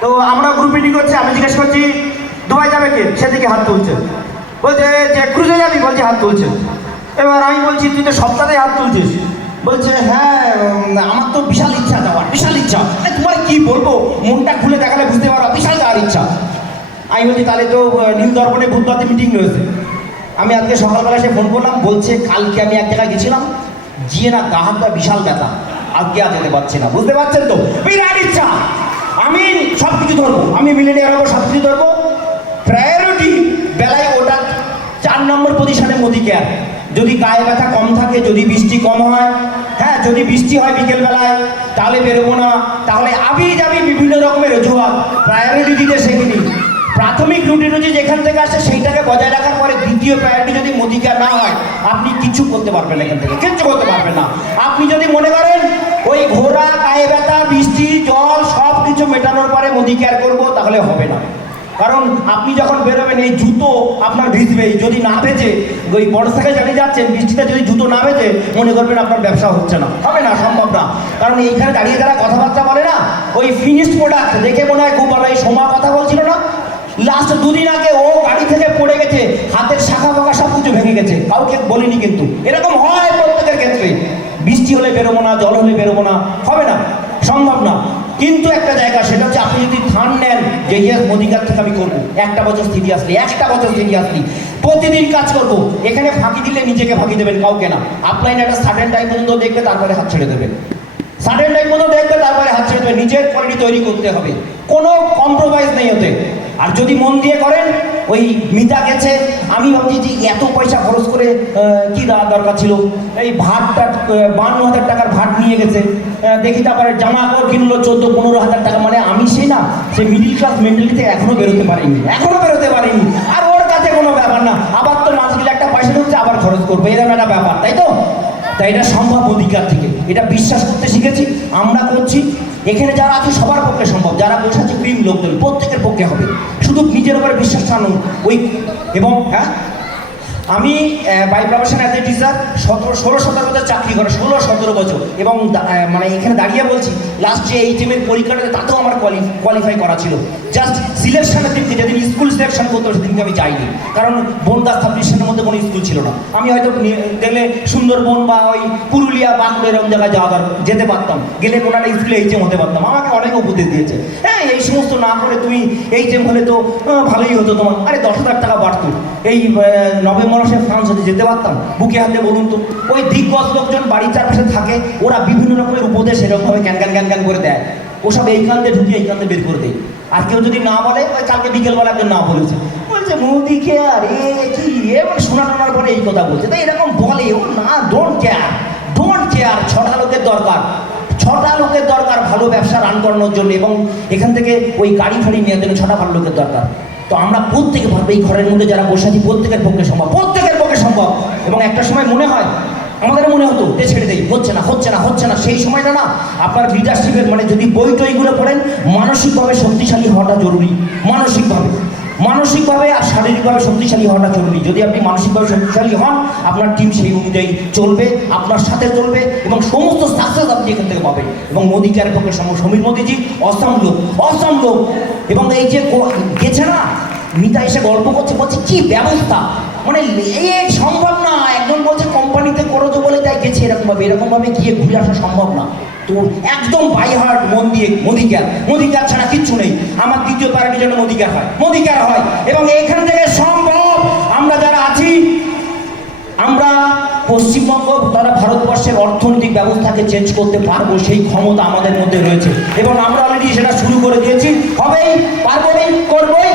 তো আমরা group meeting করছি, আমি জিজ্ঞেস করছি দুবাই যাবে কে, সেদিকে হাত তুলছে। বলছে যে ক্রুজে যাবি, বলছে হাত তুলছে। এবার আমি বলছি তুই তো সপ্তাহে হাত তুলছিস। বলছে হ্যাঁ আমার তো বিশাল ইচ্ছা যাওয়ার, বিশাল ইচ্ছা। তোমার কি বলবো, মনটা খুলে দেখালে বুঝতে পারো, বিশাল যাওয়ার ইচ্ছা। আমি বলছি তাহলে তো নিউ দর্পণে বুধবারে মিটিং রয়েছে। আমি আজকে সকালবেলা এসে ফোন করলাম, বলছে কালকে আমি এক জায়গায় গেছিলাম, গিয়ে না গাহাতটা বিশাল ব্যথা, আজকে আর যেতে পারছি না। বুঝতে পারছেন তো, বিরাট ইচ্ছা। আমি সব কিছু ধরবো, আমি মিলিনিয়ার হবো, সব কিছু ধরবো। প্রায়োরিটি বেলায় ওটা 4 নম্বর পজিশনে মোদি কেয়ার। যদি গায়ে ব্যথা কম থাকে, যদি বৃষ্টি কম হয়, হ্যাঁ যদি বৃষ্টি হয় বিকেলবেলায়, তাহলে বেরোবো না, তাহলে আবি যাবি বিভিন্ন রকমের অজুহাত। প্রায়োরিটি দিতে শেখিনি। প্রাথমিক রুটি যেখান থেকে আসে সেইটাকে বজায় রাখার পরে দ্বিতীয় প্রায়োরিটি যদি মোদি কেয়ার না হয়, আপনি কিছু করতে পারবেন না, এখান থেকে কিচ্ছু করতে পারবেন না। আপনি যদি মনে করেন ওই ঘোড়া, গায়ে ব্যথা, বৃষ্টি, জল সব কিছু মেটানোর পরে মোদি কেয়ার করবো, তাহলে হবে না। কারণ আপনি যখন বেরোবেন এই জুতো আপনার ভিজবেই, যদি না ভেজে ওই মোটরসাইকেল চালিয়ে যাচ্ছেন, বৃষ্টিতে যদি জুতো না ভেজে, মনে করবেন আপনার ব্যবসা হচ্ছে না, হবে না, সম্ভব না। কারণ এইখানে দাঁড়িয়ে যারা কথাবার্তা বলে না, ওই ফিনিশড প্রোডাক্ট দেখে মনে হয় খুব ভালো। এই সোমা কথা বলছিল না, লাস্ট 2 দিন আগে ও গাড়ি থেকে পড়ে গেছে, হাতের শাখা ফাঁকা সব কিছু ভেঙে গেছে, কাউকে বলিনি। কিন্তু এরকম হয় প্রত্যেকের ক্ষেত্রে। বৃষ্টি হলে বেরোবো না, জল হলে বেরোবো না, হবে না, সম্ভব না। কিন্তু একটা জায়গা, সেটা হচ্ছে আপনি যদি ঠান নেন যে ইয়েস মোদি কেয়ার থেকে আমি করবো, 1টা বছর সিরিয়াসলি, 1টা বছর সিরিয়াসলি প্রতিদিন কাজ করবো। এখানে ফাঁকি দিলে নিজেকে ফাঁকি দেবেন, কাউকে না। আপলাইন একটা সার্টেন টাইম পর্যন্ত দেখবে, তারপরে হাত ছেড়ে দেবেন। সার্টেন টাইম পর্যন্ত দেখবে, তারপরে হাত ছেড়ে দেবে। নিজের কোয়ালিটি তৈরি করতে হবে, কোনো কম্প্রোমাইজ নেই ওতে। আর যদি মন দিয়ে করেন, ওই মিতা গেছে, আমি ভাবছি যে এত পয়সা খরচ করে কি দরকার ছিল, এই ভাতটা 52,000 টাকার ভাত নিয়ে গেছে। দেখি তারপরে জামা কাপড় কিনলো 14-15 হাজার টাকা। মানে আমি সেই মিডিল ক্লাস মেন্টালিটি এখনো বেরোতে পারিনি, এখনো বেরোতে পারিনি। আর ওর কাছে কোনো ব্যাপার না, আবার তো মাস গেলে একটা পয়সা ঢুকছে, আবার খরচ করবো, এরকম একটা ব্যাপার, তাই তো? তাই এটা সম্ভব অধিকার থেকে, এটা বিশ্বাস করতে শিখেছি, আমরা করছি। এখানে যারা আছে সবার পক্ষে সম্ভব, যারা বসে আছে ক্রিম লোকজন, প্রত্যেকের পক্ষে হবে। শুধু নিজের উপরে বিশ্বাস আনুন। ওই এবং হ্যাঁ, আমি by profession as a teacher 16-17 বছর চাকরি করে, 16-17 বছর। এবং মানে এখানে দাঁড়িয়ে বলছি, লাস্ট যে এইচএমের পরীক্ষাটা, তাতেও আমার কোয়ালিফাই করা ছিল। জাস্ট সিলেকশনের দিনকে, যেদিন স্কুল সিলেকশন করতে হবে, সেদিনকে আমি যাইনি, কারণ বনগাঁ সাবডিভিশনের মধ্যে কোনো স্কুল ছিল না। আমি হয়তো দেখলে সুন্দরবন বা ওই পুরুলিয়া, বাঁকুড়া এরকম জায়গায় যেতে পারতাম, গেলে কোনো একটা স্কুলে এইচএম হতে পারতাম। আমাকে অনেক উপদেশ দিয়েছে, হ্যাঁ এই সমস্ত না করে তুমি এইচএম হলে তো ভালোই হতো তোমার। আরে 10,000 টাকা বাড়তো, এই নভেম্বর মাসে ফ্রান্স হতে যেতে পারতাম, বুকে হাতে বলুন তো। ওই দিগ্গজ লোকজন বাড়ির চারপাশে থাকে, ওরা বিভিন্ন রকমের উপদেশ এরকমভাবে ক্যান করে দেয়, ওসব এইখান দিয়ে ঢুকিয়ে এইখান দিয়ে বের করে দেয়। আর কেউ যদি না বলে, ওই কালকে বিকেলবেলা একজন না বলছে মোদি কেয়ার কি মানে শোনানোর পরে এই কথা বলছে, তাই এরকম বলে ও না। Don't care. 6টা লোকের দরকার, 6টা লোকের দরকার ভালো ব্যবসা রান করানোর জন্য, এবং এখান থেকে ওই গাড়ি ফাড়ি নেওয়ার জন্য 6টা ভালো লোকের দরকার। তো আমরা প্রত্যেকে ভাববো, এই ঘরের মধ্যে যারা বসে আছি প্রত্যেকের পক্ষে সম্ভব, প্রত্যেকের পক্ষে সম্ভব। এবং একটা সময় মনে হয়, আমাদের মনে হতো যে ছেড়ে দেই, হচ্ছে না। সেই সময়টা না আপনার লিডারশিপের, মানে যদি বই টইগুলো পড়েন, মানসিকভাবে শক্তিশালী হওয়াটা জরুরি। মানসিকভাবে আর শারীরিকভাবে শক্তিশালী হওয়াটা জরুরি। যদি আপনি মানসিকভাবে শক্তিশালী হন, আপনার টিম সেই অনুযায়ী চলবে, আপনার সাথে চলবে, এবং সমস্ত সাকসেস আপনি এখান থেকে পাবেন। এবং মোদি কেয়ারের পক্ষে সমীর মোদিজি অসম লোক। এবং এই যে গেছে না, মিতা এসে গল্প বলছে কি ব্যবস্থা, মানে এই সম্ভব না। একজন বলছে কোম্পানিতে করছো বলে তাই গেছে, এরকমভাবে গিয়ে ঘুরে আসা সম্ভব না। তো একদম বাই হার্ট মন দিয়ে মোদি কেয়ার ছাড়া কিচ্ছু নেই। আমার দ্বিতীয় প্রায়োরিটির জন্য মোদি কেয়ার হয়। এবং এখান থেকে সম্ভব, আমরা যারা আছি, আমরা পশ্চিমবঙ্গ তারা ভারতবর্ষের অর্থনৈতিক ব্যবস্থাকে চেঞ্জ করতে পারবো, সেই ক্ষমতা আমাদের মধ্যে রয়েছে, এবং আমরা অলরেডি সেটা শুরু করে দিয়েছি। হবেই, পারবোই, করবোই।